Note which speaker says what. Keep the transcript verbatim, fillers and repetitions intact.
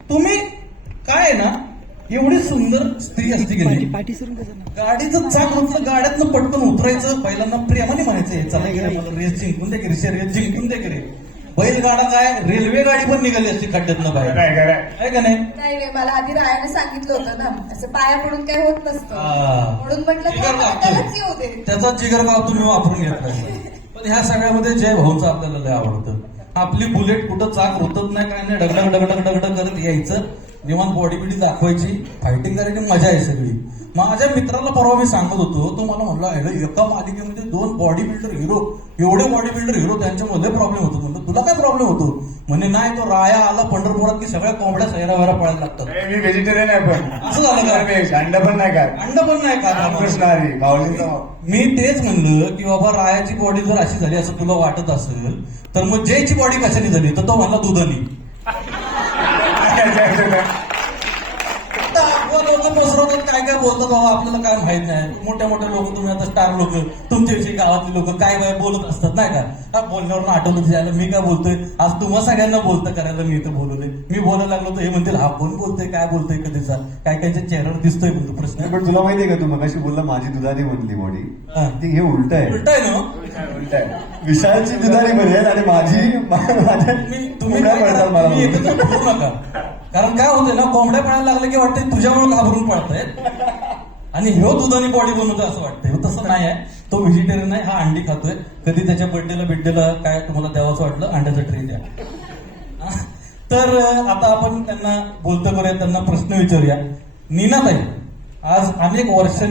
Speaker 1: तुम्ही काय आहे ना, एवढी सुंदर स्त्री असते की नाही, गाडीचं चाक म्हटलं गाड्यातनं पटकन उतरायचं, बैलांना प्रेमाने म्हणायचं चला गेले मला रेस जिंकून दे की रेस जिंकून दे की रे. बैलगाडा काय रेल्वे गाडी पण निघाली असती खड्ड्यातनं बाहेर, आहे का नाही?
Speaker 2: नाही नाही, मला आधी रायाने सांगितलं होतं ना, असं पाया पडून काही होत नसतं,
Speaker 1: हा.
Speaker 2: म्हणून म्हटलं
Speaker 1: जिगर
Speaker 2: त्यालाच येऊ दे.
Speaker 1: त्याचा जिगर भाव तुम्ही वापरून घेतला. पण ह्या सगळ्यामध्ये जय भाऊचं आपल्याला लय आवडतं. आपली बुलेट कुठं चाक होतच नाही, काय नाही, डगडग डगडग डगडग करत यायचं, निवांत बॉडी बिडी दाखवायची, फायटिंग करायची, मजा आहे सगळी. माझ्या मित्राला परवा मी सांगत होतो, तो मला म्हणला एका मालिकेमध्ये दोन बॉडी बिल्डर हिरो, एवढे बॉडी बिल्डर हिरो त्यांच्यामध्ये प्रॉब्लेम होतो. म्हणतो तुला काय प्रॉब्लेम होतो? म्हणे नाही, तो राया आला पंढरपुरात की सगळ्या कोंबड्या सैरा वैरा पळायला लागतात.
Speaker 3: मी व्हेजिटेरियन आहे, पण
Speaker 1: असं झालं का?
Speaker 3: अंड पण नाही काय,
Speaker 1: अंड पण नाही का?
Speaker 3: कृष्णारी माऊलीचा.
Speaker 1: मी तेच म्हणलं की बाबा रायाची बॉडी जर अशी झाली असं तुला वाटत असेल तर मग जयची बॉडी कशाने झाली? तर तो म्हणला दुधानी. लोक पसरवतात, काय काय बोलतात बाबा आपल्याला काय माहित नाही. मोठ्या मोठ्या लोक, तुम्ही आता स्टार लोक, तुमच्याविषयी गावातले लोक काय काय बोलत असतात नाही का? हा बोलण्यावर आठवलं त्याला मी काय बोलतोय, आज तुम्हा सगळ्यांना बोलतं करायला मी इथं बोलवलंय. मी बोलायला लागलो तर हे म्हणतील हा कोण बोलतोय, काय बोलतोय कधीचा, काय कायच्या चेहऱ्यावर दिसतोय म्हणतो प्रश्न.
Speaker 4: पण तुला माहितीये का, तू मगाशी बोलला माझी दुधारी म्हणली बॉडी, ती हे उलट आहे.
Speaker 1: उलट आहे ना?
Speaker 3: उलट आहे.
Speaker 4: विशालची दुधारी बनेल आणि माझी माझ्या
Speaker 1: मी तुम्ही
Speaker 4: काय
Speaker 1: काय करा,
Speaker 4: म्हणतात मला
Speaker 1: तुम्ही एकत्र बोलू नका. कारण काय होतंय ना, कोंबड्या पळायला लागले की वाटते तुझ्यामुळे घाबरून पळतायत आणि ह्यो दुधाने बॉडी बनवतो असं वाटतंय. तसं नाही आहे, तो व्हेजिटेरियन आहे, हा अंडी खातोय. कधी त्याच्या बर्थडेला बिड्डेला काय तुम्हाला द्यावंसं वाटलं, अंड्याचं ट्रे द्या. तर आता आपण त्यांना बोलतो करूया, त्यांना प्रश्न विचारूया. नीनाताई, आज अनेक वर्ष